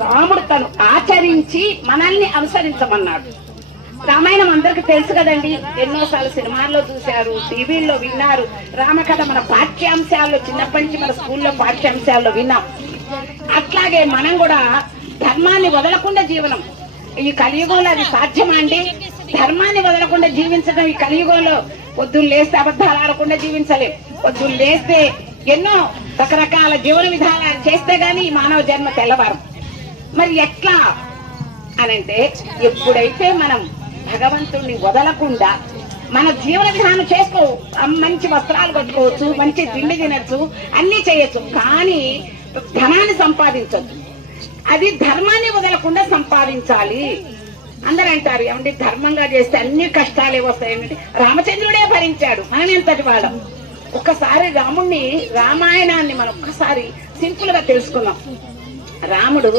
రాముడు తను ఆచరించి మనల్ని అనుసరించమన్నాడు. రామాయణం అందరికి తెలుసు కదండి, ఎన్నోసార్లు సినిమాల్లో చూశారు, టీవీల్లో విన్నారు. రామకథ మన పాఠ్యాంశాల్లో చిన్నప్పటి నుంచి మన స్కూల్లో పాఠ్యాంశాల్లో విన్నాం. అట్లాగే మనం కూడా ధర్మాన్ని వదలకుండా జీవనం, ఈ కలియుగంలో అది సాధ్యమా అండి? ధర్మాన్ని వదలకుండా జీవించడం ఈ కలియుగంలో పొద్దున్న లేస్తే అబద్ధాలు ఆడకుండా జీవించలేం. పొద్దున్న లేస్తే ఎన్నో రకరకాల జీవన విధానాలు చేస్తే గాని ఈ మానవ జన్మ తెల్లవారు. మరి ఎట్లా అనంటే, ఎప్పుడైతే మనం భగవంతుణ్ణి వదలకుండా మన జీవన విధానం చేసుకో, మంచి వస్త్రాలు కట్టుకోవచ్చు, మంచి తిండి తినచ్చు, అన్ని చేయొచ్చు, కానీ ధనాన్ని సంపాదించొద్దు. అది ధర్మాన్ని వదలకుండా సంపాదించాలి. అందరూ అంటారు, ఏమంటే ధర్మంగా చేస్తే అన్ని కష్టాలే వస్తాయండి. రామచంద్రుడే భరించాడు, మనం ఎంతటి వాళ్ళం. ఒక్కసారి రాముణ్ణి, రామాయణాన్ని మనం ఒక్కసారి సింపుల్ గా తెలుసుకున్నాం. రాముడు